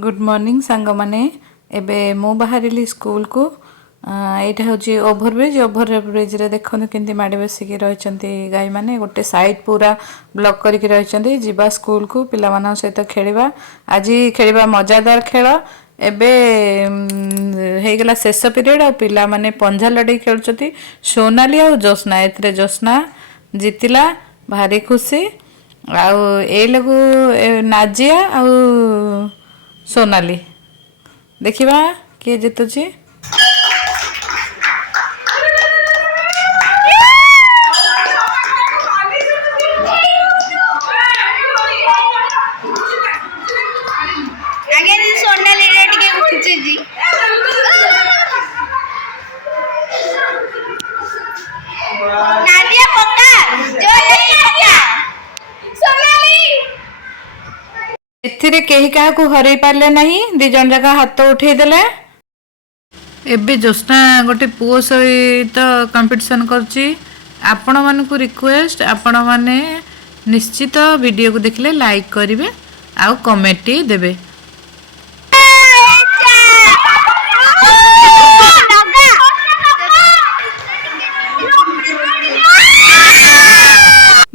Good morning सांग माने एबे मु बाहरिली स्कूल को एटा होची ओभर ब्रिज रे देखन केंती माडी बसिकी रहिचंती गाय माने गोटे साइड पूरा ब्लॉक करके रहिचंती जीवा स्कूल को पिला मानन सहित खेलिबा आज खेलिबा मजादार खेल एबे हे गेला शेष पीरियड आ पिला माने पंजा लड़ी खेलुचंती सोनाली आ जोस्ना एथरे जोस्ना जितिला भारी खुशी आउ ए लगु नाजिया आउ सोनाली देखिबा किए जितुची आगे सोनाली रे टिके उठुची जी नादिया पक्का जोली पक्का सोनाली एथिरे केही काहा को हरई पारले नहीं दी जन जगह हाथ उठे देले एबे जोस्ना गोटे पुओ सहित कंपटीशन करची आपण मन को रिक्वेस्ट आपण माने निश्चित वीडियो को देखले लाइक करिवे आउ कमेंट देबे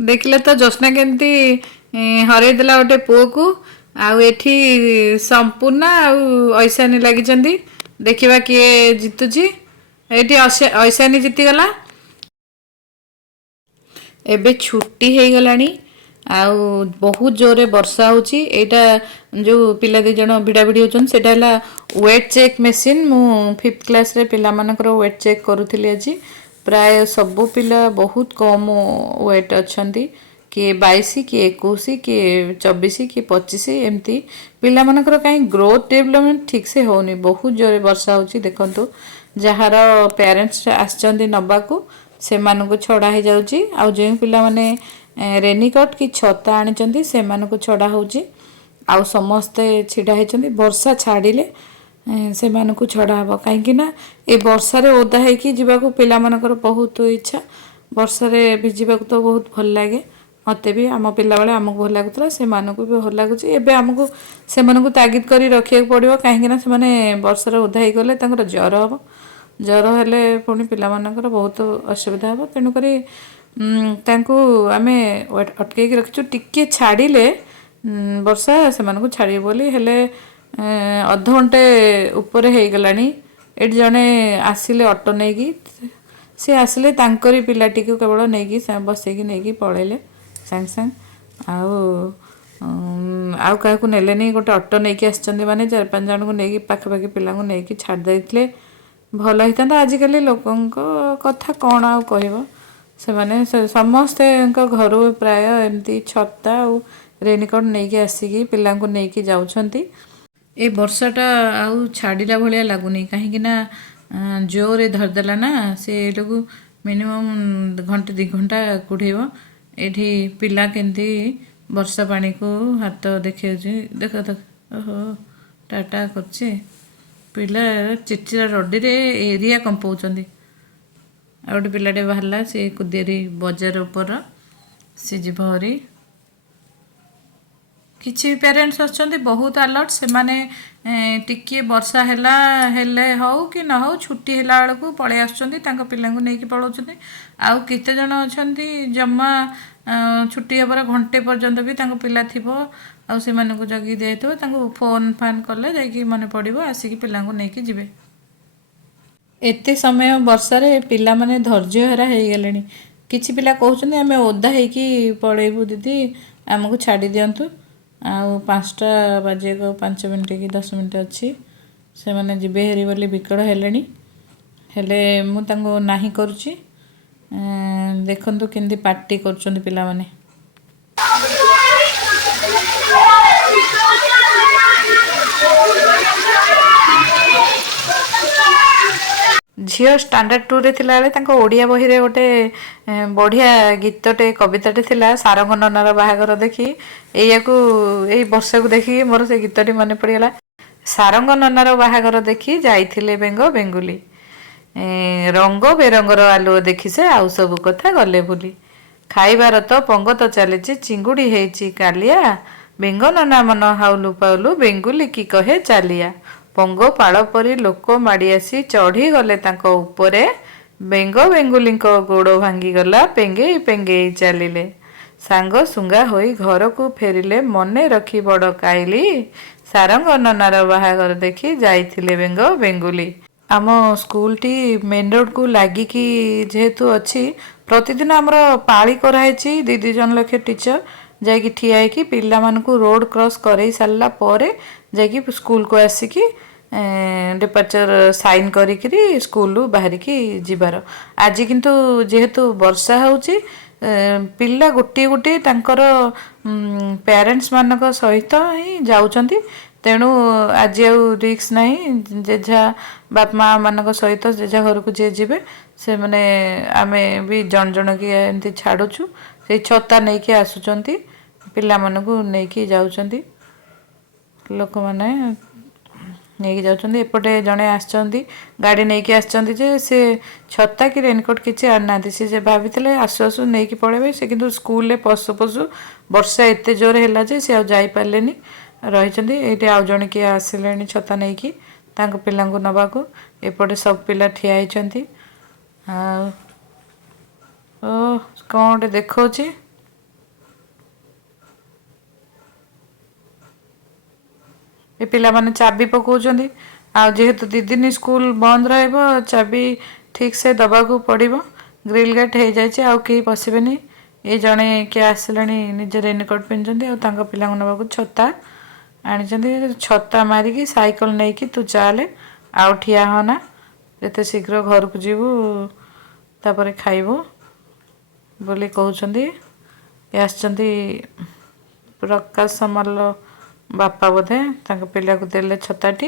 देखले तो जोस्ना केंती हरई देला गोटे पुओ को आउ एठी संपूर्ण आउ ऐसानी लागिचंदी देखिबा किए जितुची एठी ऐसानी जीती गला एबे छुट्टी हे गलानी आउ बहुत जोरे वर्षा होची एटा जो पिला दे जण भिडा भिडी होचन सेटा हला वेट चेक मशीन मु 5th क्लास रे पिला मानकर वेट चेक करूथिली आज प्राय सब पिला बहुत कम वेट अच्छंती किए 22 किए 21 किए 24 किए 25 एमती पिला मानकर कहीं ग्रोथ डेवलपमेंट ठीक से होनी बहुत जोरे वर्षा होची देखंतु जहार पेरेंट्स आछंती नबाकू से मानको छड़ा हे जाउची आ जे पिला माने रेनीकोट की छता आनिचंती से मानको छड़ा होची आ समस्ते छिडा हेचंती वर्षा छाडिले से मानको छड़ा हबो काहे कि ना ए वर्षा रे ओदा हे कि जीवा को पिला मानकर बहुत इच्छा वर्षा रे भिजिबा को तो बहुत भल लागे मते भी आम पिला बेले आमको भल लागुतला से मानको भी भल लागुची एबे आमको से मानको तागिद करी रखिया पड़िबो काहे कि ना से माने वर्षा रे ओदा हे गले तांकर ज्वर हबो ज्वर हेले पुणी पिला मानकर बहुत असुविधा हबो तेनु करी तांको आमे अटके के रखछु टिके छाडिले वर्षा से मानको छाडी बोली हेले अध घंटे ऊपर हे गलानी एट जने आसिले ऑटो नेगी से आसिले तांकरी पिलाटी को केवल नेगी बसेगी नेगी पळेले सांग सांग आउ का को नेले नहीं गोटे ऑटो नेकी आछचंदी माने 4-5 जन को नेकी पाखा पाखी पिला को नेकी छाड़ देइतले भल हिता आजिकल लोकन कथा कौन आ कहब से माने समस्ते घर प्राय एमती छता और रेनकोट नहीं आसिकी पिला को नहीं जाउछंती ए वर्षाटा आउ छाड़िला भलिया लागुनी कहीं ना जोरे धरदेला ना से लोग मिनिमम घंटे 2 घंटा कुढ़ेब एठी पिला केंती वर्षा पानी को हाथ देखे देख देख ओहो टाटा करछे पिला चिचिरा रडी रे एरिया कंपाउचंदी आ गोटे पिलाटे बाहरला से कुदेरी बजार ऊपर से जीवरी किछि पेरेंट्स अच्छे बहुत अलर्ट से माने टिके वर्षा हेला हेले हौ कि न हौ छुट्टी हेला बेलू पलि आसुचंदी तांको पिलांको नेकी पळौचंदी आउ केते जण अछंती जम्मा छुट्टी हबार घंटे पर्यंत भी तांको पिला थिबो आउ से मानको जगी देथो तांको फोन फान कले जाई मने पड़िबो आसिकी पिलांको नेकी जिवे एते समय वर्षा रे पिला माने धैर्य हेरा हे गेलेनी किछि पिला कहउचंदी आमे ओदा हेकी पळेबु दीदी हमको छाडी दियंतु आउ 5टा बाजे को 5 मिनट कि 10 मिनट अच्छी से माने जिबे हेरी बोली बिकड़ हेलेनी हेले मु तांको नाही करूची देखंतु केंदी पार्टी करचंदी पिला माने झियो स्टैंडर्ड 2 रे थिला बेले तांको ओडिया बही रे गोटे बढ़िया गीतटे कविताटे थिला सारंग ननार बाहागर देखी एया को एई वर्षा को देखी मोर से गीतटी मन पड़ीगला सारंग ननार बाहागर देखी जाइथिले बेंग बेंगुली रंग बेरंगर आलुओ देखी से आउ सब कथा गले बुली खाइबार तो पंगत चली चिंगुड़ी हेची कालिया ବେଙ୍ଗ ନନା ମନ ହାଉଲୁ ପାଉଲୁ ବେଙ୍ଗୁଲି କି କହେ ଚାଲିଆ। ପଙ୍ଗ ପାଳ ପରି ଲୋକ ମାଡ଼ି ଆସି ଚଢ଼ିଗଲେ ତାଙ୍କ ଉପରେ। ବେଙ୍ଗ ବେଙ୍ଗୁଲିଙ୍କ ଗୋଡ଼ ଭାଙ୍ଗିଗଲା ପେଙ୍ଗେଇ ପେଙ୍ଗେଇ ଚାଲିଲେ। ସାଙ୍ଗ ସୁଙ୍ଗା ହୋଇ ଘରକୁ ଫେରିଲେ ମନେ ରଖି ବଡ଼ କାଇଲି। ସାରଙ୍ଗ ନନାର ବାହାଘର ଦେଖି ଯାଇଥିଲେ ବେଙ୍ଗ ବେଙ୍ଗୁଲି। ଆମ ସ୍କୁଲଟି ମେନ୍ ରୋଡ଼କୁ ଲାଗିକି ଯେହେତୁ ଅଛି, ପ୍ରତିଦିନ ଆମର ପାଳି କରାହେଇଛି। ଦି ଜଣ ଲେଖେ ଟିଚର ଯାଇକି ଠିଆ ହେଇକି ପିଲାମାନଙ୍କୁ ରୋଡ଼ କ୍ରସ୍ କରେଇ ସାରିଲା ପରେ ଯାଇକି ସ୍କୁଲକୁ ଆସିକି ଡିପାର୍ଚର ସାଇନ୍ କରିକିରି ସ୍କୁଲରୁ ବାହାରିକି ଯିବାର। ଆଜି କିନ୍ତୁ ଯେହେତୁ ବର୍ଷା ହେଉଛି, ପିଲା ଗୋଟିଏ ଗୋଟିଏ ତାଙ୍କର ପ୍ୟାରେଣ୍ଟସ୍ ମାନଙ୍କ ସହିତ ହିଁ ଯାଉଛନ୍ତି। ତେଣୁ ଆଜି ଆଉ ରିକ୍ସ ନାହିଁ। ଯେଝା ବାପା ମା ମାନଙ୍କ ସହିତ ଯେଝା ଘରକୁ ଯିଏ ଯିବେ ସେମାନେ ଆମେ ବି ଜଣ ଜଣକି ଏମିତି ଛାଡ଼ୁଛୁ। ସେଇ ଛତା ନେଇକି ଆସୁଛନ୍ତି, ପିଲାମାନଙ୍କୁ ନେଇକି ଯାଉଛନ୍ତି, ଲୋକମାନେ ନେଇକି ଯାଉଛନ୍ତି। ଏପଟେ ଜଣେ ଆସିଛନ୍ତି ଗାଡ଼ି ନେଇକି ଆସିଛନ୍ତି ଯେ ସେ ଛତା କି ରେନକୋଟ୍ କିଛି ଆଣିନାହାନ୍ତି। ସେ ଯେ ଭାବିଥିଲେ ଆସୁ ଆସୁ ନେଇକି ପଳେଇବେ, ସେ କିନ୍ତୁ ସ୍କୁଲରେ ପଶୁ ପଶୁ ବର୍ଷା ଏତେ ଜୋରେ ହେଲା ଯେ ସେ ଆଉ ଯାଇପାରିଲେନି, ରହିଛନ୍ତି। ଏଇଠି ଆଉ ଜଣେ କିଏ ଆସିଲେଣି ଛତା ନେଇକି ତାଙ୍କ ପିଲାଙ୍କୁ ନେବାକୁ। ଏପଟେ ସବୁ ପିଲା ଠିଆ ହେଇଛନ୍ତି। ଆଉ କ'ଣ ଗୋଟେ ଦେଖାଉଛି। ଏ ପିଲାମାନେ ଚାବି ପକାଉଛନ୍ତି। ଆଉ ଯେହେତୁ 2 ଦିନ ସ୍କୁଲ ବନ୍ଦ ରହିବ, ଚାବି ଠିକ୍ ସେ ଦେବାକୁ ପଡ଼ିବ। ଗ୍ରିଲ୍ ଗେଟ୍ ହେଇଯାଇଛି, ଆଉ କେହି ପଶିବେନି। ଏ ଜଣେ କିଏ ଆସିଲେଣି ନିଜ ରେନକୋଟ୍ ପିନ୍ଧିଛନ୍ତି, ଆଉ ତାଙ୍କ ପିଲାଙ୍କୁ ନେବାକୁ ଛତା ଆଣିଛନ୍ତି। ଛତା ମାରିକି ସାଇକେଲ ନେଇକି ତୁ ଚାଲେ, ଆଉ ଠିଆ ହନା, ଯେତେ ଶୀଘ୍ର ଘରକୁ ଯିବୁ ତାପରେ ଖାଇବୁ ବୋଲି କହୁଛନ୍ତି। ଏ ଆସିଛନ୍ତି ପ୍ରକାଶ ସାମଲର ବାପା ବୋଧେ, ତାଙ୍କ ପିଲାକୁ ଦେଲେ ଛତାଟି।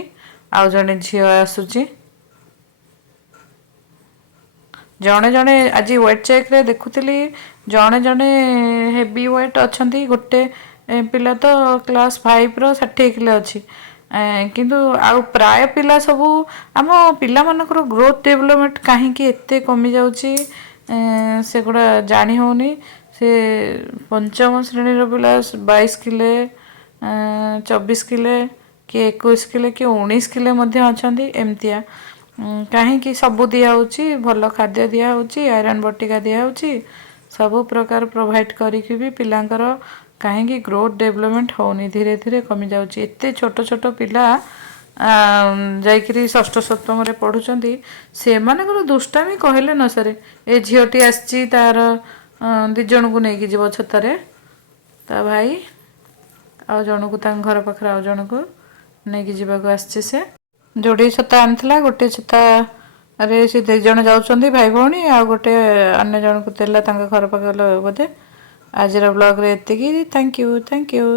ଆଉ ଜଣେ ଝିଅ ଆସୁଛି। ଜଣେ ଜଣେ ଆଜି ୱେଟ୍ ଚେକ୍ରେ ଦେଖୁଥିଲି, ଜଣେ ଜଣେ ହେଭି ୱେଟ୍ ଅଛନ୍ତି। ଗୋଟେ ପିଲା ତ କ୍ଲାସ୍ 5ର 60 କିଲୋ ଅଛି। କିନ୍ତୁ ଆଉ ପ୍ରାୟ ପିଲା ସବୁ ଆମ ପିଲାମାନଙ୍କର ଗ୍ରୋଥ୍ ଡେଭଲପମେଣ୍ଟ କାହିଁକି ଏତେ କମିଯାଉଛି ସେଗୁଡ଼ା ଜାଣି ହେଉନି। ସେ ପଞ୍ଚମ ଶ୍ରେଣୀର ପିଲା 22 କିଲୋ, 24 କିଲୋ, କି 21 କିଲୋ, କି 19 କିଲୋ ମଧ୍ୟ ଅଛନ୍ତି। ଏମିତିଆ କାହିଁକି? ସବୁ ଦିଆହେଉଛି, ଭଲ ଖାଦ୍ୟ ଦିଆହେଉଛି, ଆଇରନ୍ ବଟିକା ଦିଆହେଉଛି, ସବୁ ପ୍ରକାର ପ୍ରୋଭାଇଡ଼ କରିକି ବି ପିଲାଙ୍କର କାହିଁକି ଗ୍ରୋଥ୍ ଡେଭଲପମେଣ୍ଟ ହେଉନି, ଧୀରେ ଧୀରେ କମିଯାଉଛି। ଏତେ ଛୋଟ ଛୋଟ ପିଲା ଯାଇକିରି ଷଷ୍ଠ ସପ୍ତମରେ ପଢ଼ୁଛନ୍ତି, ସେମାନଙ୍କର ଦୁଷ୍ଟାମି କହିଲେ ନ ସରେ। ଏ ଝିଅଟି ଆସିଛି, ତାର 2 ଜଣଙ୍କୁ ନେଇକି ଯିବ ଛତାରେ, ତା ଭାଇ ଆଉ ଜଣକୁ ତାଙ୍କ ଘର ପାଖରେ ଆଉ ଜଣକୁ ନେଇକି ଯିବାକୁ ଆସିଛି। ସେ ଯୋଡ଼ିଏ ଛତା ଆଣିଥିଲା, ଗୋଟିଏ ଛତାରେ ସେ 2 ଜଣ ଯାଉଛନ୍ତି ଭାଇ ଭଉଣୀ, ଆଉ ଗୋଟେ ଅନ୍ୟ ଜଣକୁ ଦେଲା ତାଙ୍କ ଘର ପାଖରେ ବୋଧେ। ଆଜିର ବ୍ଲଗ୍ରେ ଏତିକି। Thank you.